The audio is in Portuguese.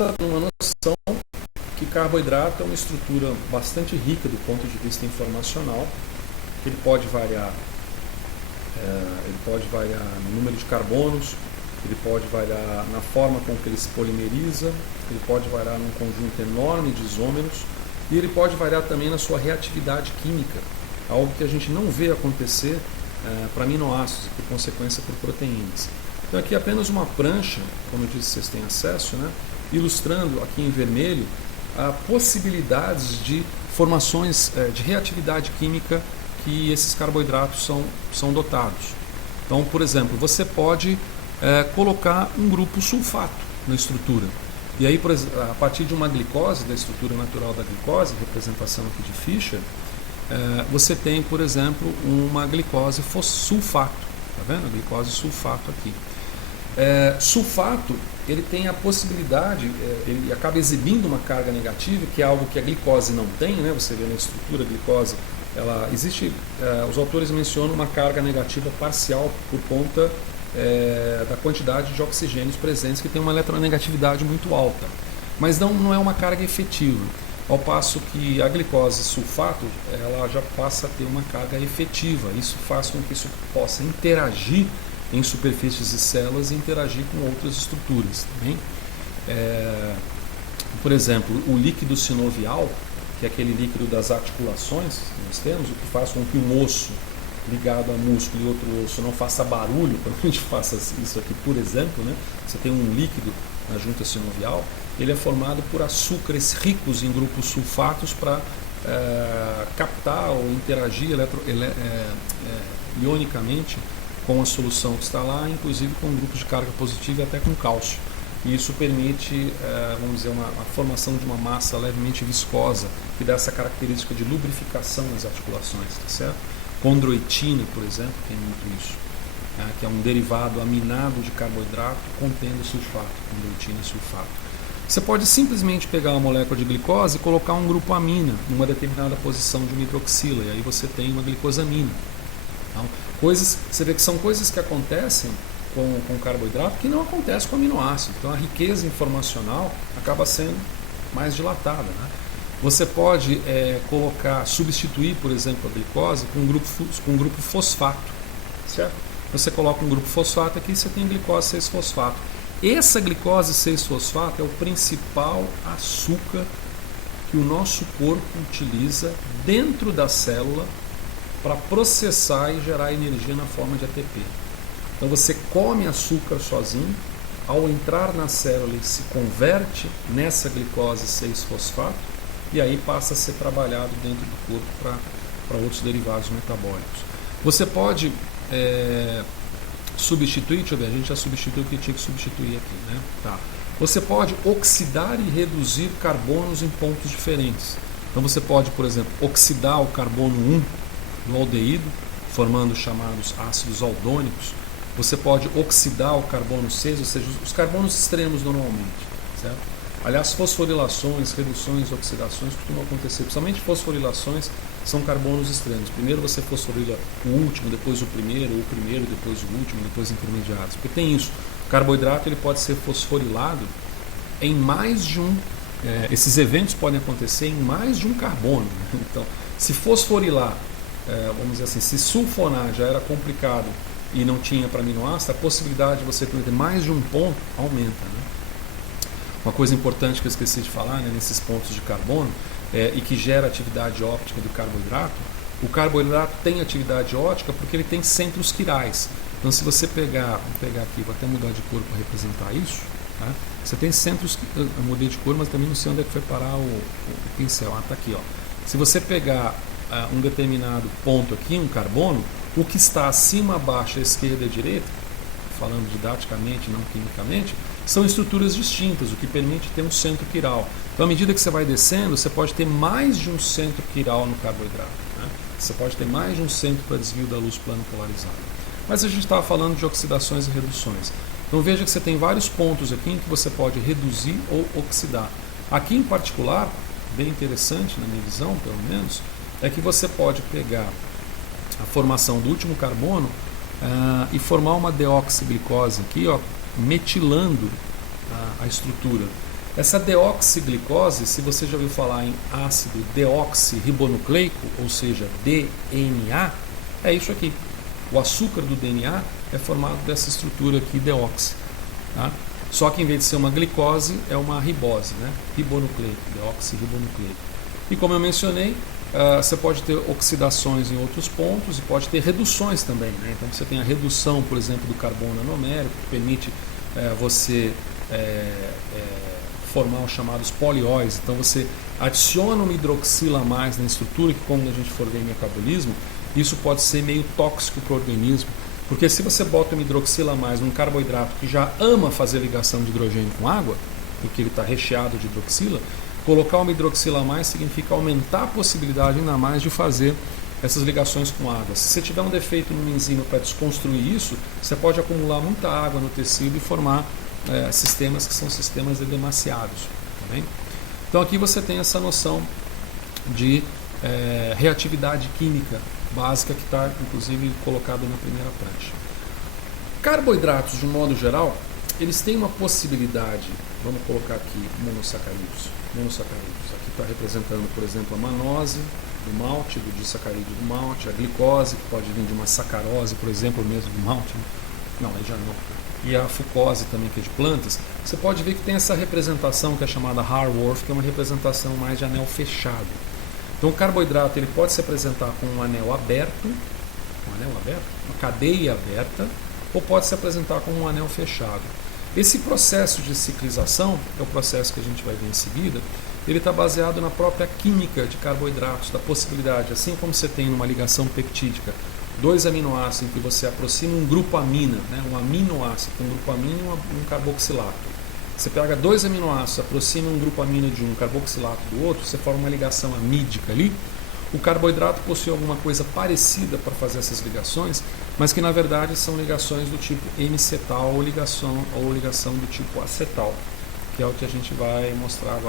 uma noção que carboidrato é uma estrutura bastante rica do ponto de vista informacional. Ele pode variar no número de carbonos, ele pode variar na forma com que ele se polimeriza, ele pode variar num conjunto enorme de isômeros e ele pode variar também na sua reatividade química, algo que a gente não vê acontecer para aminoácidos e por consequência por proteínas. Então aqui apenas uma prancha, como eu disse, vocês têm acesso, né, ilustrando aqui em vermelho possibilidades de formações de reatividade química que esses carboidratos são dotados. Então, por exemplo, você pode colocar um grupo sulfato na estrutura. E aí, a partir de uma glicose, da estrutura natural da glicose, representação aqui de Fischer, você tem, por exemplo, uma glicose sulfato. Tá vendo? A glicose sulfato aqui. Sulfato, ele tem a possibilidade, ele acaba exibindo uma carga negativa, que é algo que a glicose não tem, né? Você vê na estrutura, a glicose, ela existe, os autores mencionam uma carga negativa parcial por conta da quantidade de oxigênios presentes, que tem uma eletronegatividade muito alta, mas não é uma carga efetiva, ao passo que a glicose sulfato, ela já passa a ter uma carga efetiva. Isso faz com que isso possa interagir em superfícies e células e interagir com outras estruturas também. Por exemplo, o líquido sinovial, que é aquele líquido das articulações que nós temos, o que faz com que um osso ligado a músculo e outro osso não faça barulho quando a gente faça isso aqui, por exemplo, né? Você tem um líquido na junta sinovial, ele é formado por açúcares ricos em grupos sulfatos para captar ou interagir ionicamente com a solução que está lá, inclusive com grupos de carga positiva e até com cálcio. E isso permite, vamos dizer, a formação de uma massa levemente viscosa, que dá essa característica de lubrificação nas articulações, tá certo? Condroitina, por exemplo, tem muito isso, que é um derivado aminado de carboidrato contendo sulfato, condroitina e sulfato. Você pode simplesmente pegar uma molécula de glicose e colocar um grupo amina numa determinada posição de uma hidroxila, e aí você tem uma glicosamina. Então, você vê que são coisas que acontecem com carboidrato que não acontece com aminoácido. Então a riqueza informacional acaba sendo mais dilatada, né? Você pode substituir, por exemplo, a glicose com um grupo fosfato, certo? Você coloca um grupo fosfato aqui e você tem glicose 6-fosfato. Essa glicose 6-fosfato é o principal açúcar que o nosso corpo utiliza dentro da célula para processar e gerar energia na forma de ATP. Então você come açúcar sozinho, ao entrar na célula ele se converte nessa glicose 6-fosfato e aí passa a ser trabalhado dentro do corpo para outros derivados metabólicos. Você pode substituir, deixa eu ver, a gente já substituiu o que tinha que substituir aqui, né? Tá. Você pode oxidar e reduzir carbonos em pontos diferentes. Então você pode, por exemplo, oxidar o carbono 1 do aldeído, formando os chamados ácidos aldônicos. Você pode oxidar o carbono 6, ou seja, os carbonos extremos normalmente, certo? Aliás, fosforilações, reduções, oxidações costumam acontecer, principalmente fosforilações são carbonos extremos. Primeiro você fosforila o último, depois o primeiro, ou o primeiro, depois o último, depois intermediários. Porque tem isso, o carboidrato ele pode ser fosforilado em mais de um, esses eventos podem acontecer em mais de um carbono. Então, se fosforilar, vamos dizer assim, se sulfonar já era complicado e não tinha para aminoácido, a possibilidade de você ter mais de um ponto aumenta, né? Uma coisa importante que eu esqueci de falar, né, nesses pontos de carbono e que gera atividade óptica do carboidrato, o carboidrato tem atividade óptica porque ele tem centros quirais. Então se você vou pegar aqui, vou até mudar de cor para representar isso, tá? Você tem centros, eu mudei de cor, mas também não sei onde é que foi parar o pincel, está aqui, ó. Se você pegar um determinado ponto aqui, um carbono, o que está acima, abaixo, à esquerda e à direita, falando didaticamente, não quimicamente, são estruturas distintas, o que permite ter um centro quiral. Então, à medida que você vai descendo, você pode ter mais de um centro quiral no carboidrato, né? Você pode ter mais de um centro para desvio da luz plano polarizada. Mas a gente estava falando de oxidações e reduções. Então, veja que você tem vários pontos aqui em que você pode reduzir ou oxidar. Aqui, em particular, bem interessante, na minha visão, pelo menos, é que você pode pegar a formação do último carbono e formar uma deoxiglicose aqui, ó, metilando a estrutura. Essa deoxiglicose, se você já ouviu falar em ácido deoxirribonucleico, ou seja, DNA, é isso aqui. O açúcar do DNA é formado dessa estrutura aqui, deoxi. Tá? Só que em vez de ser uma glicose, é uma ribose, né? Ribonucleico, deoxirribonucleico. E como eu mencionei, você pode ter oxidações em outros pontos e pode ter reduções também. Né? Então você tem a redução, por exemplo, do carbono anomérico, que permite você formar os chamados polióis. Então você adiciona uma hidroxila a mais na estrutura, que como a gente for ver em metabolismo, isso pode ser meio tóxico para o organismo. Porque se você bota uma hidroxila a mais num carboidrato que já ama fazer ligação de hidrogênio com água, porque ele está recheado de hidroxila, colocar uma hidroxila a mais significa aumentar a possibilidade ainda mais de fazer essas ligações com água. Se você tiver um defeito numa enzima para desconstruir isso, você pode acumular muita água no tecido e formar sistemas que são sistemas edemaciados. Tá bem? Então aqui você tem essa noção de reatividade química básica que está inclusive colocada na primeira prancha. Carboidratos, de um modo geral, eles têm uma possibilidade, vamos colocar aqui monossacarídeos. Aqui está representando, por exemplo, a manose do malte, do disacarídeo do malte, a glicose, que pode vir de uma sacarose, por exemplo, mesmo do malte. Não, aí já não. E a fucose também, que é de plantas. Você pode ver que tem essa representação que é chamada Haworth, que é uma representação mais de anel fechado. Então o carboidrato ele pode se apresentar com um anel aberto, uma cadeia aberta, ou pode se apresentar com um anel fechado. Esse processo de ciclização, é o processo que a gente vai ver em seguida, ele está baseado na própria química de carboidratos, da possibilidade, assim como você tem numa ligação peptídica, dois aminoácidos em que você aproxima um grupo amina, né, um aminoácido, um grupo amina e um carboxilato. Você pega dois aminoácidos, aproxima um grupo amino de um carboxilato do outro, você forma uma ligação amídica ali. O carboidrato possui alguma coisa parecida para fazer essas ligações, mas que na verdade são ligações do tipo M-cetal ou ligação do tipo acetal, que é o que a gente vai mostrar agora